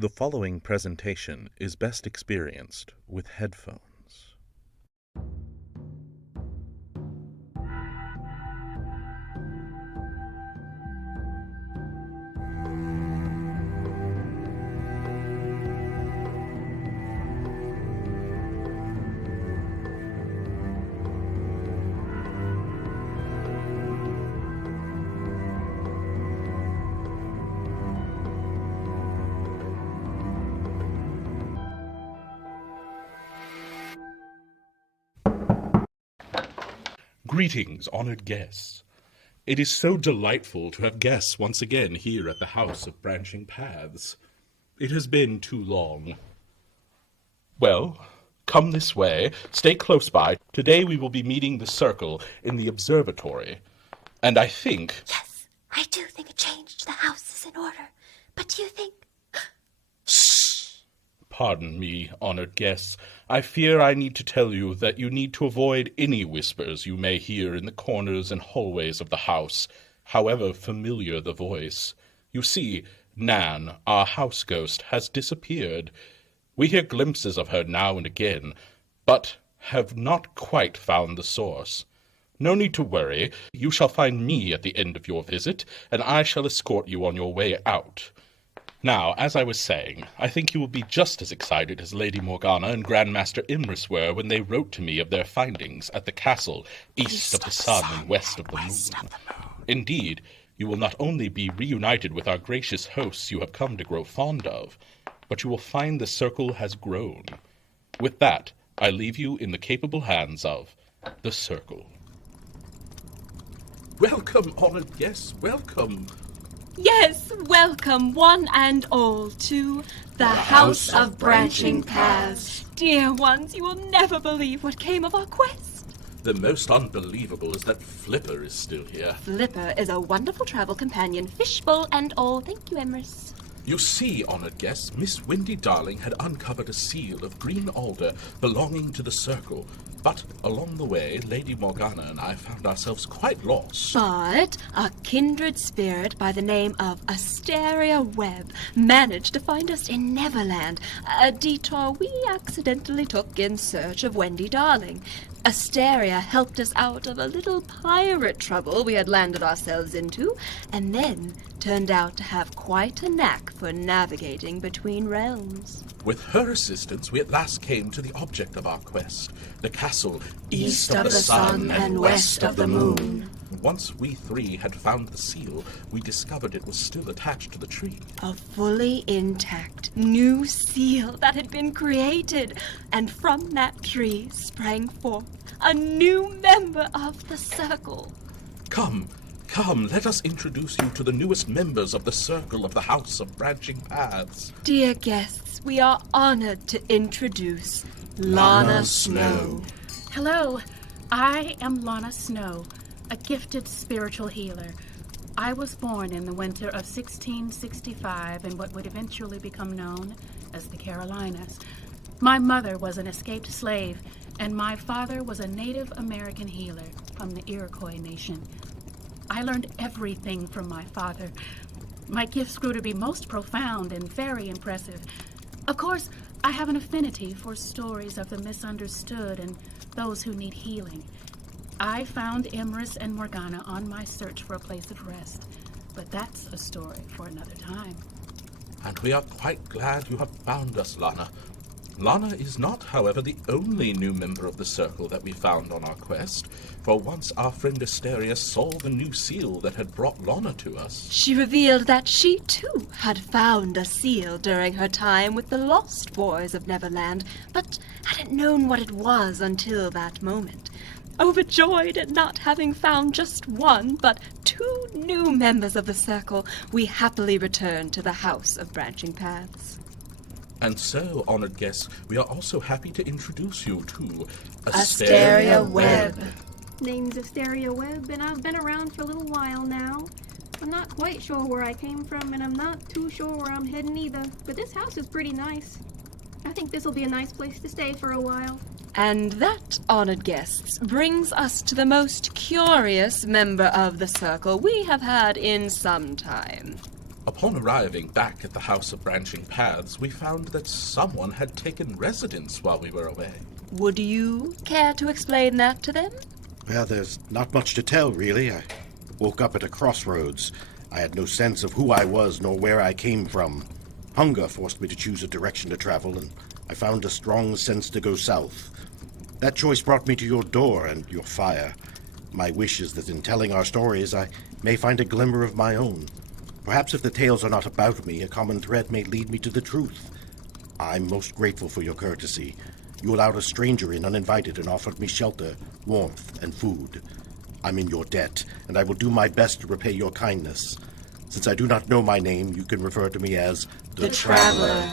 The following presentation is best experienced with headphones. Greetings, honored guests. It is so delightful to have guests once again here at the House of Branching Paths. It has been too long. Well, come this way, stay close by. Today we will be meeting the Circle in the observatory. And I think... Yes, I do think a change to the house is in order. But do you think... Pardon me, honored guests. I fear I need to tell you that you need to avoid any whispers you may hear in the corners and hallways of the house, however familiar the voice. You see, Nan, our house ghost, has disappeared. We hear glimpses of her now and again, but have not quite found the source. No need to worry. You shall find me at the end of your visit, and I shall escort you on your way out. Now, as I was saying, I think you will be just as excited as Lady Morgana and Grandmaster Imrys were when they wrote to me of their findings at the castle east of the sun and west of the moon. Indeed, you will not only be reunited with our gracious hosts you have come to grow fond of, but you will find the Circle has grown. With that, I leave you in the capable hands of the Circle. Welcome, honored guests, welcome. Yes, welcome one and all to the House of Branching Paths. Dear ones, you will never believe what came of our quest. The most unbelievable is that Flipper is still here. Flipper is a wonderful travel companion, fishbowl and all. Thank you, Imrys. You see, honored guests, Miss Wendy Darling had uncovered a seal of green alder belonging to the Circle. But along the way, Lady Morgana and I found ourselves quite lost. But a kindred spirit by the name of Asteria Webb managed to find us in Neverland, a detour we accidentally took in search of Wendy Darling. Asteria helped us out of a little pirate trouble we had landed ourselves into, and then turned out to have quite a knack for navigating between realms. With her assistance, we at last came to the object of our quest, the castle East of the sun and west of the moon. Once we three had found the seal, we discovered it was still attached to the tree. A fully intact new seal that had been created, and from that tree sprang forth a new member of the Circle. Come, let us introduce you to the newest members of the Circle of the House of Branching Paths. Dear guests, we are honored to introduce Lana Snow. Hello, I am Lana Snow, a gifted spiritual healer. I was born in the winter of 1665 in what would eventually become known as the Carolinas. My mother was an escaped slave, and my father was a Native American healer from the Iroquois Nation. I learned everything from my father. My gifts grew to be most profound and very impressive. Of course, I have an affinity for stories of the misunderstood and those who need healing. I found Imrys and Morgana on my search for a place of rest, but that's a story for another time. And we are quite glad you have found us, Lana. Lana is not, however, the only new member of the Circle that we found on our quest, for once our friend Asteria saw the new seal that had brought Lana to us. She revealed that she, too, had found a seal during her time with the Lost Boys of Neverland, but hadn't known what it was until that moment. Overjoyed at not having found just one, but two new members of the Circle, we happily returned to the House of Branching Paths. And so, honored guests, we are also happy to introduce you to Asteria Webb. Name's Asteria Webb, and I've been around for a little while now. I'm not quite sure where I came from, and I'm not too sure where I'm heading either, but this house is pretty nice. I think this will be a nice place to stay for a while. And that, honored guests, brings us to the most curious member of the Circle we have had in some time. Upon arriving back at the House of Branching Paths, we found that someone had taken residence while we were away. Would you care to explain that to them? Well, there's not much to tell, really. I woke up at a crossroads. I had no sense of who I was nor where I came from. Hunger forced me to choose a direction to travel, and I found a strong sense to go south. That choice brought me to your door and your fire. My wish is that in telling our stories, I may find a glimmer of my own. Perhaps if the tales are not about me, a common thread may lead me to the truth. I'm most grateful for your courtesy. You allowed a stranger in uninvited and offered me shelter, warmth, and food. I'm in your debt, and I will do my best to repay your kindness. Since I do not know my name, you can refer to me as The Traveler.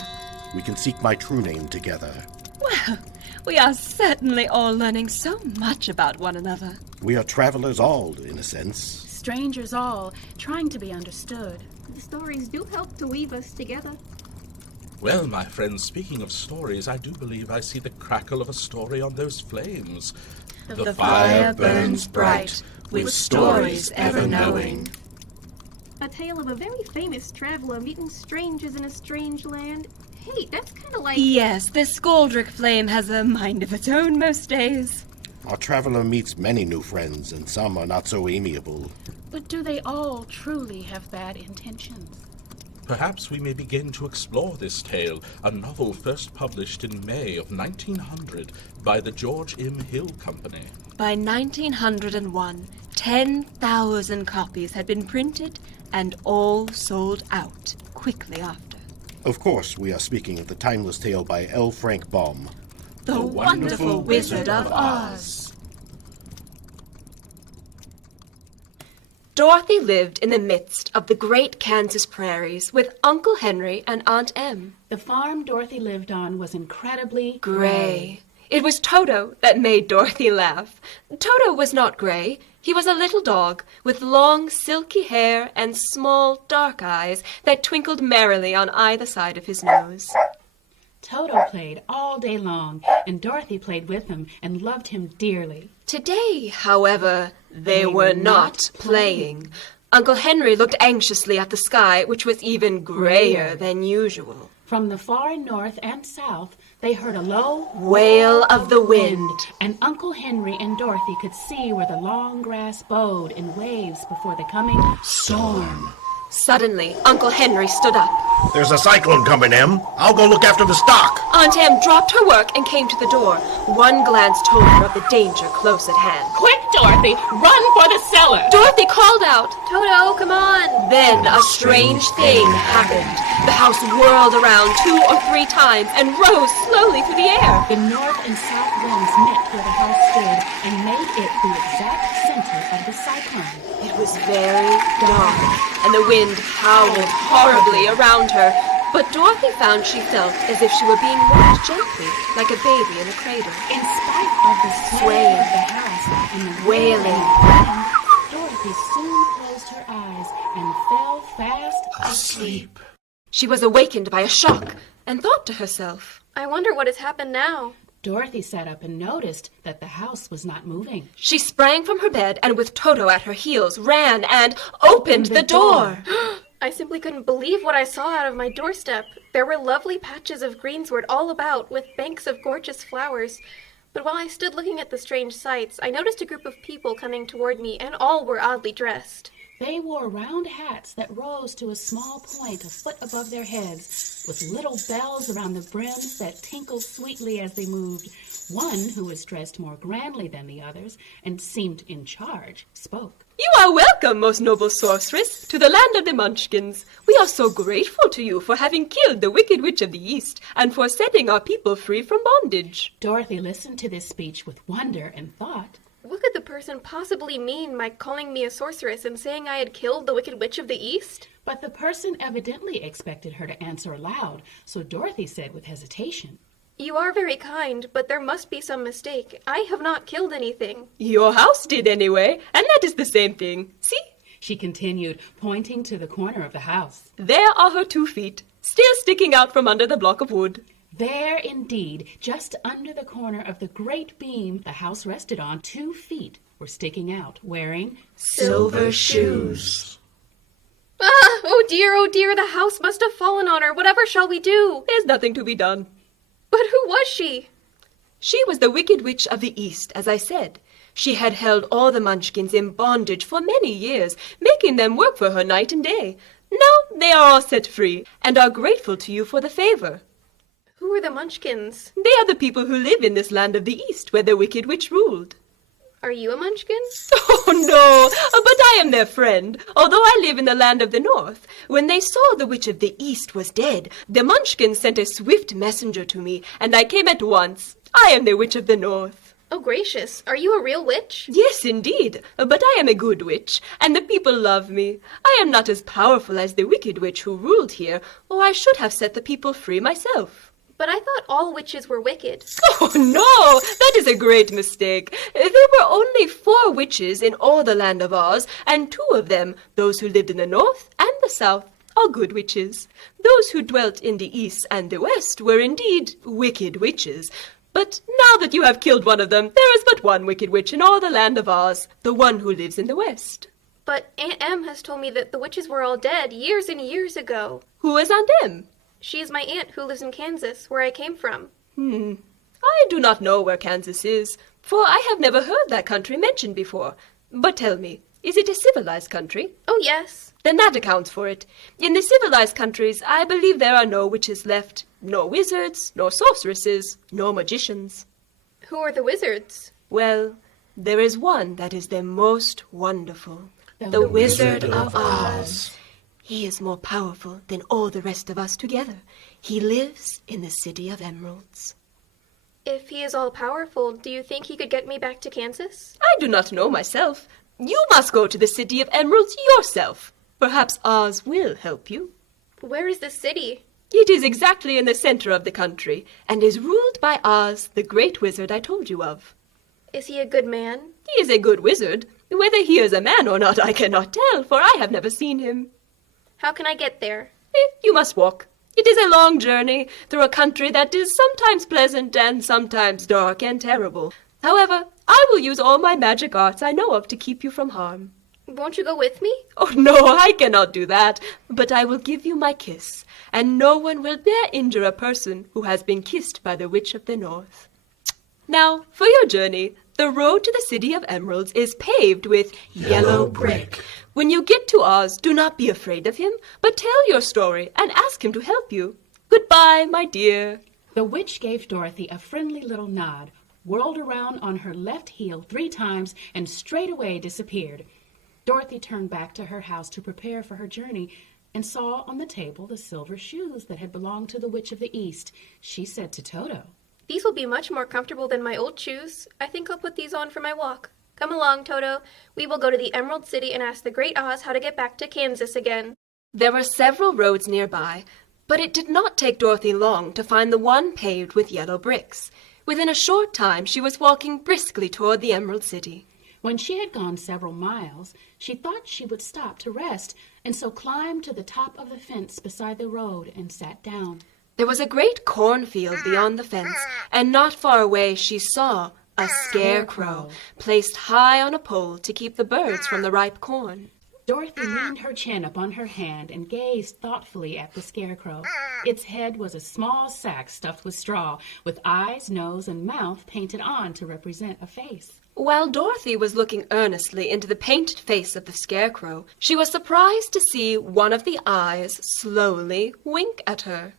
We can seek my true name together. Well, we are certainly all learning so much about one another. We are travelers all, in a sense. Strangers all, trying to be understood. The stories do help to weave us together. Well, my friends, speaking of stories, I do believe I see the crackle of a story on those flames. The fire burns bright, with stories ever knowing. A tale of a very famous traveler meeting strangers in a strange land. Hey, that's kind of like... Yes, this Goldrick flame has a mind of its own most days. Our traveler meets many new friends, and some are not so amiable. But do they all truly have bad intentions? Perhaps we may begin to explore this tale, a novel first published in May of 1900 by the George M. Hill Company. By 1901, 10,000 copies had been printed and all sold out quickly after. Of course, we are speaking of the timeless tale by L. Frank Baum. The Wonderful Wizard of Oz. Dorothy lived in the midst of the great Kansas prairies with Uncle Henry and Aunt Em. The farm Dorothy lived on was incredibly Gray. It was Toto that made Dorothy laugh. Toto was not gray. He was a little dog with long, silky hair and small, dark eyes that twinkled merrily on either side of his nose. Toto played all day long, and Dorothy played with him and loved him dearly. Today, however, they were not playing. Uncle Henry looked anxiously at the sky, which was even grayer than usual. From the far north and south, they heard a low Wail of the wind. and Uncle Henry and Dorothy could see where the long grass bowed in waves before the coming storm. Suddenly, Uncle Henry stood up. There's a cyclone coming, Em. I'll go look after the stock. Aunt Em dropped her work and came to the door. One glance told her of the danger close at hand. Quick, Dorothy, run for the cellar! Dorothy called out. Toto, come on! Then a strange thing happened. The house whirled around 2 or 3 times and rose slowly through the air. The north and south winds met where the house stood and made it the exact center of the cyclone. It was very dark, and the wind howled horribly around her. But Dorothy found she felt as if she were being rocked gently, like a baby in a cradle. In spite of the swaying of the house and the Wailing. wind, Dorothy soon closed her eyes and fell fast Asleep. She was awakened by a shock and thought to herself, I wonder what has happened now. Dorothy sat up and noticed that the house was not moving. She sprang from her bed and with Toto at her heels ran and opened the door. I simply couldn't believe what I saw out of my doorstep. There were lovely patches of greensward all about, with banks of gorgeous flowers. But while I stood looking at the strange sights, I noticed a group of people coming toward me, and all were oddly dressed. They wore round hats that rose to a small point a foot above their heads, with little bells around the brims that tinkled sweetly as they moved. One, who was dressed more grandly than the others and seemed in charge, spoke. You are welcome, most noble sorceress, to the land of the Munchkins. We are so grateful to you for having killed the Wicked Witch of the East and for setting our people free from bondage. Dorothy listened to this speech with wonder and thought, What could the person possibly mean by calling me a sorceress and saying I had killed the Wicked Witch of the East? but the person evidently expected her to answer aloud, so Dorothy said with hesitation, You are very kind, but there must be some mistake. I have not killed anything. Your house did anyway, and that is the same thing. See? she continued, pointing to the corner of the house. There are her 2 feet, still sticking out from under the block of wood. There, indeed, just under the corner of the great beam the house rested on, 2 feet were sticking out, wearing Silver shoes. Ah, oh dear, the house must have fallen on her. Whatever shall we do? There's nothing to be done. But who was she? She was the Wicked Witch of the East, as I said. She had held all the Munchkins in bondage for many years, making them work for her night and day. Now they are all set free, and are grateful to you for the favor. Who are the Munchkins? They are the people who live in this land of the East, where the Wicked Witch ruled. Are you a Munchkin? Oh, no, but I am their friend, although I live in the land of the North. When they saw the Witch of the East was dead, the Munchkins sent a swift messenger to me, and I came at once. I am the Witch of the North. Oh, gracious. Are you a real witch? Yes, indeed, but I am a good witch, and the people love me. I am not as powerful as the Wicked Witch who ruled here, or I should have set the people free myself. But I thought all witches were wicked. Oh, no, that is a great mistake. There were only 4 witches in all the land of Oz, and 2 of them, those who lived in the north and the south, are good witches. Those who dwelt in the east and the west were indeed wicked witches. But now that you have killed one of them, there is but one wicked witch in all the land of Oz, the one who lives in the west. But Aunt Em has told me that the witches were all dead years and years ago. Who is Aunt Em? She is my aunt who lives in Kansas, where I came from. I do not know where Kansas is, for I have never heard that country mentioned before. But tell me, is it a civilized country? Oh, yes. Then that accounts for it. In the civilized countries, I believe there are no witches left. No wizards, nor sorceresses, no magicians. Who are the wizards? Well, there is one that is the most wonderful. The Wizard of Oz. He is more powerful than all the rest of us together. He lives in the City of Emeralds. If he is all powerful, do you think he could get me back to Kansas? I do not know myself. You must go to the City of Emeralds yourself. Perhaps Oz will help you. Where is the city? It is exactly in the center of the country, and is ruled by Oz, the great wizard I told you of. Is he a good man? He is a good wizard. Whether he is a man or not, I cannot tell, for I have never seen him. How can I get there? You must walk. It is a long journey through a country that is sometimes pleasant and sometimes dark and terrible. However, I will use all my magic arts I know of to keep you from harm. Won't you go with me? Oh, no, I cannot do that. But I will give you my kiss, and no one will dare injure a person who has been kissed by the Witch of the North. Now, for your journey, the road to the City of Emeralds is paved with yellow brick. When you get to Oz, do not be afraid of him, but tell your story and ask him to help you. Goodbye, my dear. The witch gave Dorothy a friendly little nod, whirled around on her left heel 3 times, and straightway disappeared. Dorothy turned back to her house to prepare for her journey, and saw on the table the silver shoes that had belonged to the Witch of the East. She said to Toto, These will be much more comfortable than my old shoes. I think I'll put these on for my walk. Come along, Toto. We will go to the Emerald City and ask the Great Oz how to get back to Kansas again. There were several roads nearby, but it did not take Dorothy long to find the one paved with yellow bricks. Within a short time, she was walking briskly toward the Emerald City. When she had gone several miles, she thought she would stop to rest, and so climbed to the top of the fence beside the road and sat down. There was a great cornfield beyond the fence, and not far away she saw a scarecrow placed high on a pole to keep the birds from the ripe corn. Dorothy leaned her chin upon her hand and gazed thoughtfully at the scarecrow. Its head was a small sack stuffed with straw, with eyes, nose, and mouth painted on to represent a face. While Dorothy was looking earnestly into the painted face of the scarecrow, she was surprised to see one of the eyes slowly wink at her.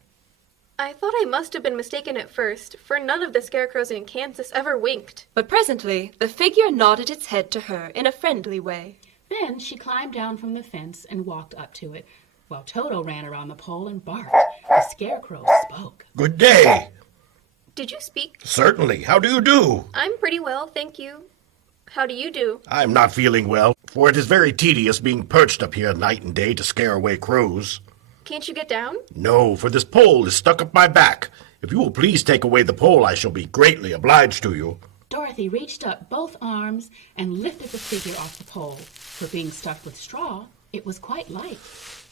I thought I must have been mistaken at first, for none of the scarecrows in Kansas ever winked. But presently the figure nodded its head to her in a friendly way. Then she climbed down from the fence and walked up to it, while Toto ran around the pole and barked. The scarecrow spoke. Good day. Did you speak? Certainly. How do you do? I'm pretty well, thank you. How do you do? I'm not feeling well, for it is very tedious being perched up here night and day to scare away crows. Can't you get down? No, for this pole is stuck up my back. If you will please take away the pole, I shall be greatly obliged to you. Dorothy reached up both arms and lifted the figure off the pole. For being stuffed with straw, it was quite light.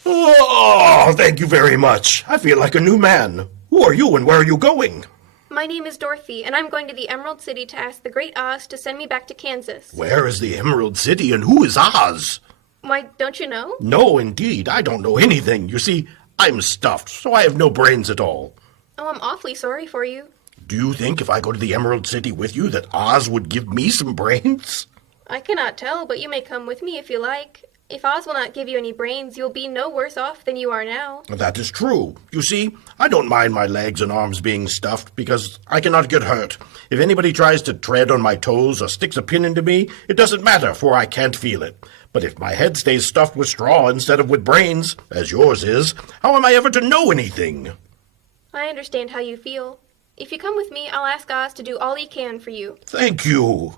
Oh, thank you very much. I feel like a new man. Who are you and where are you going? My name is Dorothy, and I'm going to the Emerald City to ask the Great Oz to send me back to Kansas. Where is the Emerald City and who is Oz? Why, don't you know? No, indeed, I don't know anything. You see, I'm stuffed, so I have no brains at all. Oh, I'm awfully sorry for you. Do you think if I go to the Emerald City with you that Oz would give me some brains? I cannot tell, but you may come with me if you like. If Oz will not give you any brains, you'll be no worse off than you are now. That is true. You see, I don't mind my legs and arms being stuffed because I cannot get hurt. If anybody tries to tread on my toes or sticks a pin into me, it doesn't matter, for I can't feel it. But if my head stays stuffed with straw instead of with brains, as yours is, how am I ever to know anything? I understand how you feel. If you come with me, I'll ask Oz to do all he can for you. Thank you.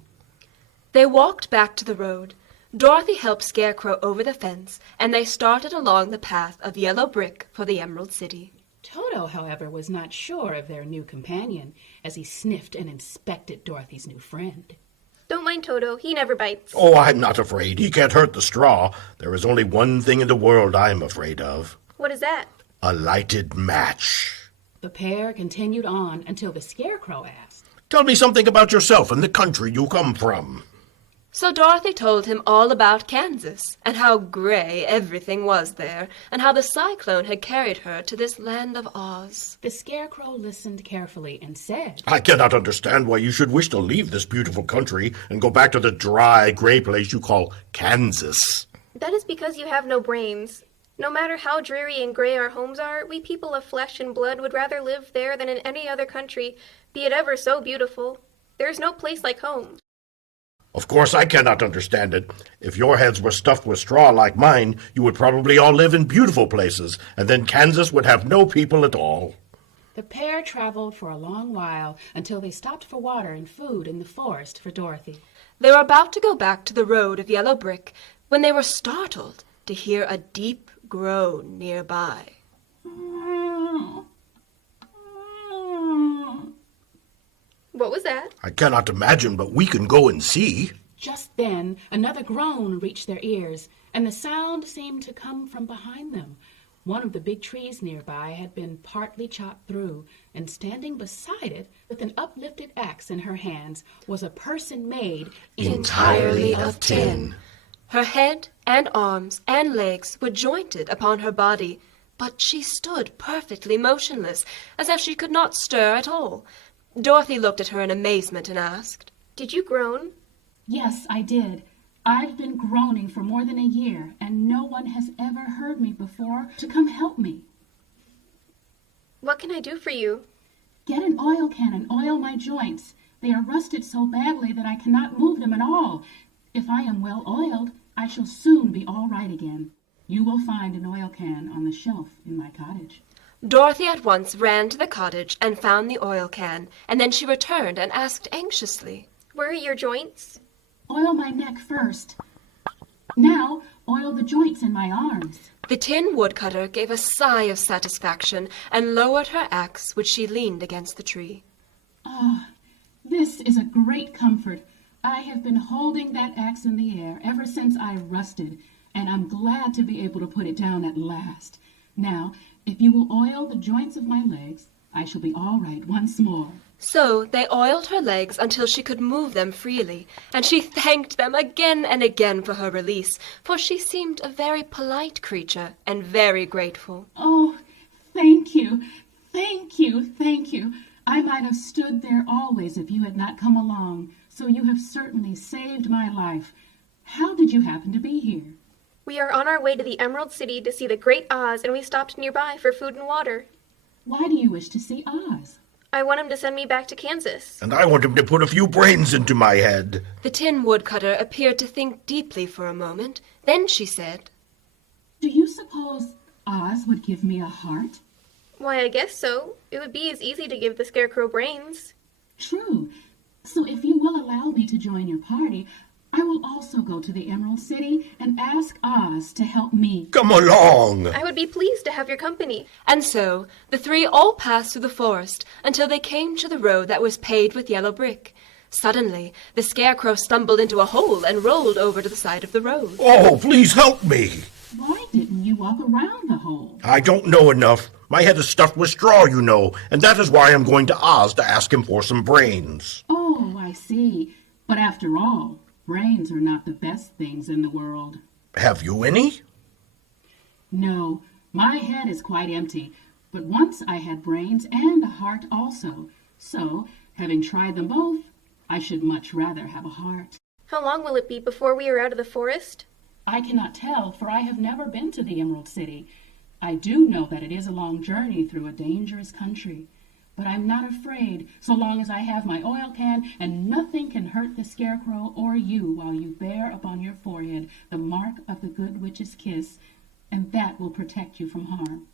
They walked back to the road. Dorothy helped Scarecrow over the fence, and they started along the path of yellow brick for the Emerald City. Toto, however, was not sure of their new companion as he sniffed and inspected Dorothy's new friend. Don't mind Toto, he never bites. Oh, I'm not afraid. He can't hurt the straw. There is only one thing in the world I'm afraid of. What is that? A lighted match. The pair continued on until the Scarecrow asked, Tell me something about yourself and the country you come from. So Dorothy told him all about Kansas, and how gray everything was there, and how the cyclone had carried her to this land of Oz. The Scarecrow listened carefully and said, I cannot understand why you should wish to leave this beautiful country and go back to the dry, gray place you call Kansas. That is because you have no brains. No matter how dreary and gray our homes are, we people of flesh and blood would rather live there than in any other country, be it ever so beautiful. There is no place like home. Of course, I cannot understand it. If your heads were stuffed with straw like mine, you would probably all live in beautiful places, and then Kansas would have no people at all. The pair traveled for a long while until they stopped for water and food in the forest for Dorothy. They were about to go back to the road of yellow brick when they were startled to hear a deep groan nearby. What was that? I cannot imagine, but we can go and see. Just then, another groan reached their ears, and the sound seemed to come from behind them. One of the big trees nearby had been partly chopped through, and standing beside it, with an uplifted axe in her hands, was a person made Entirely of tin. Her head and arms and legs were jointed upon her body, but she stood perfectly motionless, as if she could not stir at all. Dorothy looked at her in amazement and asked, Did you groan? Yes, I did. I've been groaning for more than a year, and no one has ever heard me before to come help me. What can I do for you? Get an oil can and oil my joints. They are rusted so badly that I cannot move them at all. If I am well oiled, I shall soon be all right again. You will find an oil can on the shelf in my cottage. Dorothy at once ran to the cottage and found the oil can, and then she returned and asked anxiously, Where are your joints? Oil my neck first. Now, oil the joints in my arms. The Tin Woodcutter gave a sigh of satisfaction and lowered her axe, which she leaned against the tree. Ah, this is a great comfort. I have been holding that axe in the air ever since I rusted, and I'm glad to be able to put it down at last. Now, if you will oil the joints of my legs, I shall be all right once more. So they oiled her legs until she could move them freely, and she thanked them again and again for her release, for she seemed a very polite creature and very grateful. Oh, thank you, thank you, thank you. I might have stood there always if you had not come along, so you have certainly saved my life. How did you happen to be here? We are on our way to the Emerald City to see the Great Oz, and we stopped nearby for food and water. Why do you wish to see Oz? I want him to send me back to Kansas. And I want him to put a few brains into my head. The Tin Woodcutter appeared to think deeply for a moment. Then she said, Do you suppose Oz would give me a heart? Why, I guess so. It would be as easy to give the Scarecrow brains. True. So if you will allow me to join your party, I will also go to the Emerald City and ask Oz to help me. Come along. I would be pleased to have your company. And so the three all passed through the forest until they came to the road that was paved with yellow brick. Suddenly, the Scarecrow stumbled into a hole and rolled over to the side of the road. Oh, please help me. Why didn't you walk around the hole? I don't know enough. My head is stuffed with straw, you know, and that is why I'm going to Oz to ask him for some brains. Oh, I see. But after all, brains are not the best things in the world. Have you any? No, my head is quite empty, but once I had brains and a heart also. So, having tried them both, I should much rather have a heart. How long will it be before we are out of the forest? I cannot tell, for I have never been to the Emerald City. I do know that it is a long journey through a dangerous country. But I'm not afraid, so long as I have my oil can, and nothing can hurt the Scarecrow or you while you bear upon your forehead the mark of the Good Witch's kiss, and that will protect you from harm.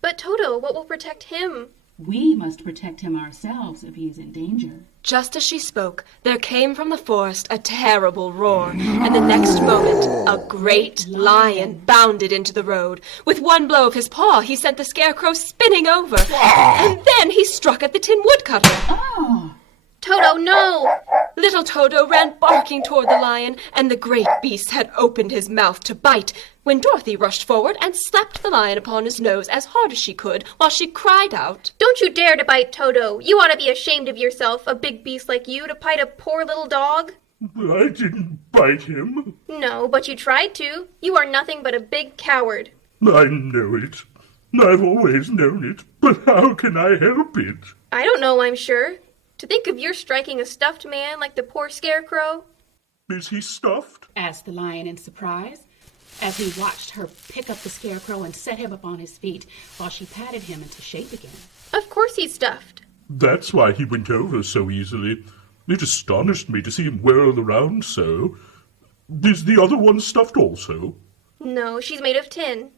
But Toto, what will protect him? We must protect him ourselves if he is in danger. Just as she spoke, there came from the forest a terrible roar, and the next moment a great lion bounded into the road. With one blow of his paw, he sent the Scarecrow spinning over, and then he struck at the Tin Woodcutter. Oh! Toto, no! Little Toto ran barking toward the lion, and the great beast had opened his mouth to bite, when Dorothy rushed forward and slapped the lion upon his nose as hard as she could, while she cried out, Don't you dare to bite Toto! You ought to be ashamed of yourself, a big beast like you, to bite a poor little dog. I didn't bite him. No, but you tried to. You are nothing but a big coward. I know it. I've always known it, but how can I help it? I don't know, I'm sure. To think of your striking a stuffed man like the poor Scarecrow. Is he stuffed? Asked the lion in surprise, as he watched her pick up the Scarecrow and set him up on his feet while she patted him into shape again. Of course he's stuffed. That's why he went over so easily. It astonished me to see him whirl around so. Is the other one stuffed also? No, she's made of tin.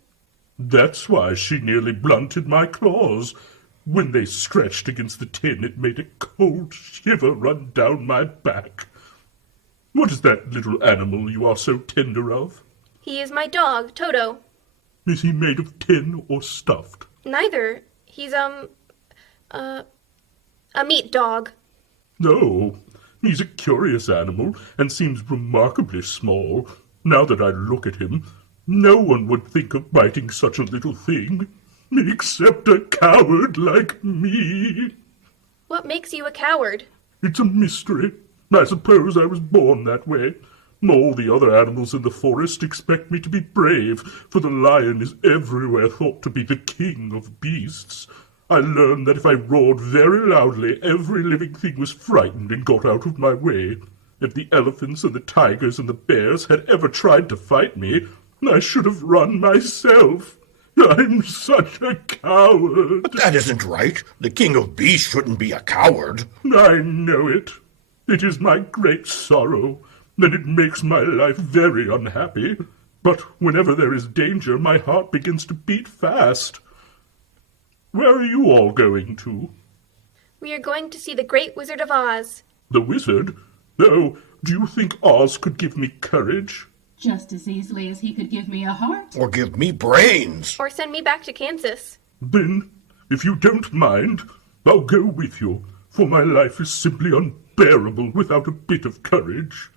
That's why she nearly blunted my claws. When they scratched against the tin, it made a cold shiver run down my back. What is that little animal you are so tender of? He is my dog, Toto. Is he made of tin or stuffed? Neither. He's, a meat dog. No, he's a curious animal and seems remarkably small. Now that I look at him, no one would think of biting such a little thing, except a coward like me. What makes you a coward? It's a mystery. I suppose I was born that way. All the other animals in the forest expect me to be brave, for the lion is everywhere thought to be the king of beasts. I learned that if I roared very loudly, every living thing was frightened and got out of my way. If the elephants and the tigers and the bears had ever tried to fight me, I should have run myself. I'm such a coward. But that isn't right. The king of beasts shouldn't be a coward. I know it. It is my great sorrow, and it makes my life very unhappy. But whenever there is danger, my heart begins to beat fast. Where are you all going to? We are going to see the Great Wizard of Oz. The wizard? Oh, do you think Oz could give me courage? Just as easily as he could give me a heart. Or give me brains. Or send me back to Kansas. Then, if you don't mind, I'll go with you, for my life is simply unbearable without a bit of courage.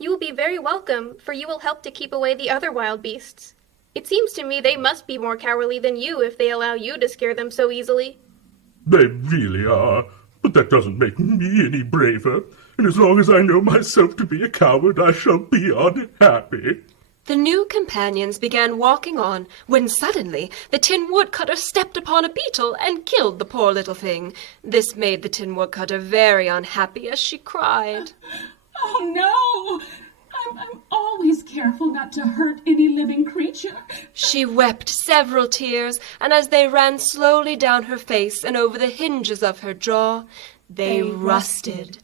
You will be very welcome, for you will help to keep away the other wild beasts. It seems to me they must be more cowardly than you if they allow you to scare them so easily. They really are, but that doesn't make me any braver, and as long as I know myself to be a coward, I shall be unhappy. The new companions began walking on, when suddenly the Tin Woodcutter stepped upon a beetle and killed the poor little thing. This made the Tin Woodcutter very unhappy as she cried. Oh, no! I'm always careful not to hurt any living creature. She wept several tears, and as they ran slowly down her face and over the hinges of her jaw, they rusted.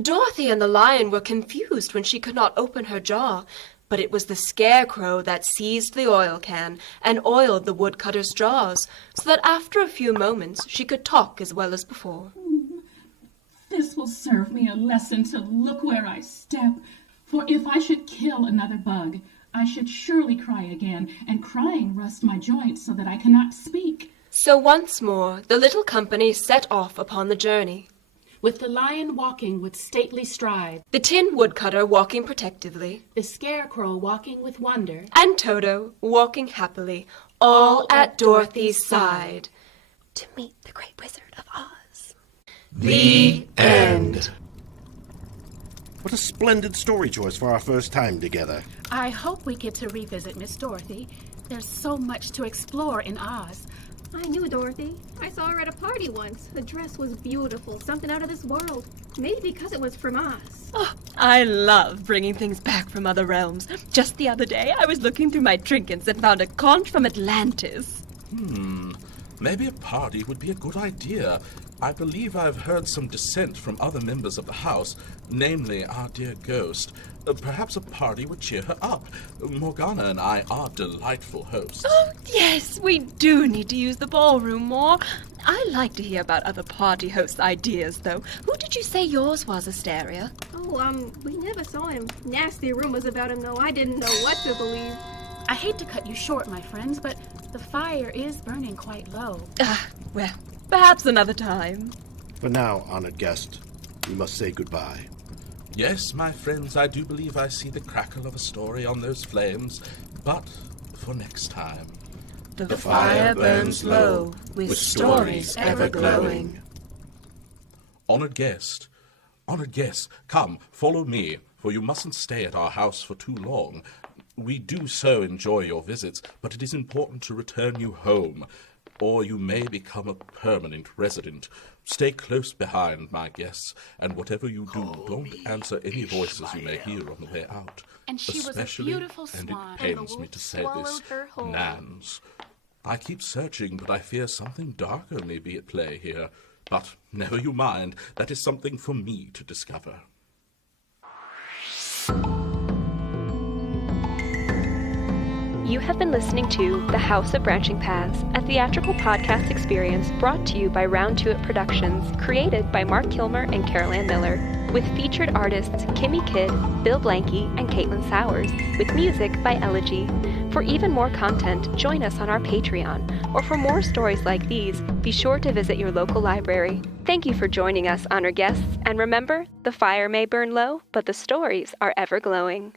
Dorothy and the lion were confused when she could not open her jaw, but it was the Scarecrow that seized the oil can and oiled the woodcutter's jaws, so that after a few moments she could talk as well as before. This will serve me a lesson to look where I step. For if I should kill another bug, I should surely cry again, and crying rust my joints so that I cannot speak. So once more the little company set off upon the journey. With the lion walking with stately stride, The Tin Woodcutter walking protectively, the Scarecrow walking with wonder, and Toto walking happily, all at Dorothy's side. To meet the Great Wizard of Oz. The end. What a splendid story choice for our first time together. I hope we get to revisit Miss Dorothy. There's so much to explore in Oz. I knew Dorothy. I saw her at a party once. The dress was beautiful, something out of this world. Maybe because it was from Oz. Oh, I love bringing things back from other realms. Just the other day, I was looking through my trinkets and found a conch from Atlantis. Maybe a party would be a good idea. I believe I've heard some dissent from other members of the house, namely our dear ghost. Perhaps a party would cheer her up. Morgana and I are delightful hosts. Oh, yes, we do need to use the ballroom more. I like to hear about other party hosts' ideas, though. Who did you say yours was, Asteria? Oh, we never saw him. Nasty rumors about him, though. I didn't know what to believe. I hate to cut you short, my friends, but the fire is burning quite low. Well, perhaps another time. For now, honored guest, we must say goodbye. Yes, my friends, I do believe I see the crackle of a story on those flames, but for next time. The fire burns low, with stories ever glowing. Honored guest, come, follow me, for you mustn't stay at our house for too long. We do so enjoy your visits, but it is important to return you home, or you may become a permanent resident. Stay close behind, my guests, and whatever you do, don't answer any voices you may hear on the way out. And she was a Especially, beautiful and swan. it pains me to say this, Nans. I keep searching, but I fear something darker may be at play here. But never you mind, that is something for me to discover. You have been listening to The House of Branching Paths, a theatrical podcast experience brought to you by Round Two It Productions, created by Mark Kilmer and Carol Ann Miller, with featured artists Kimmy Kidd, Bill Blanky, and Caitlin Sowers, with music by Elegy. For even more content, join us on our Patreon, or for more stories like these, be sure to visit your local library. Thank you for joining us, honored guests, and remember, the fire may burn low, but the stories are ever glowing.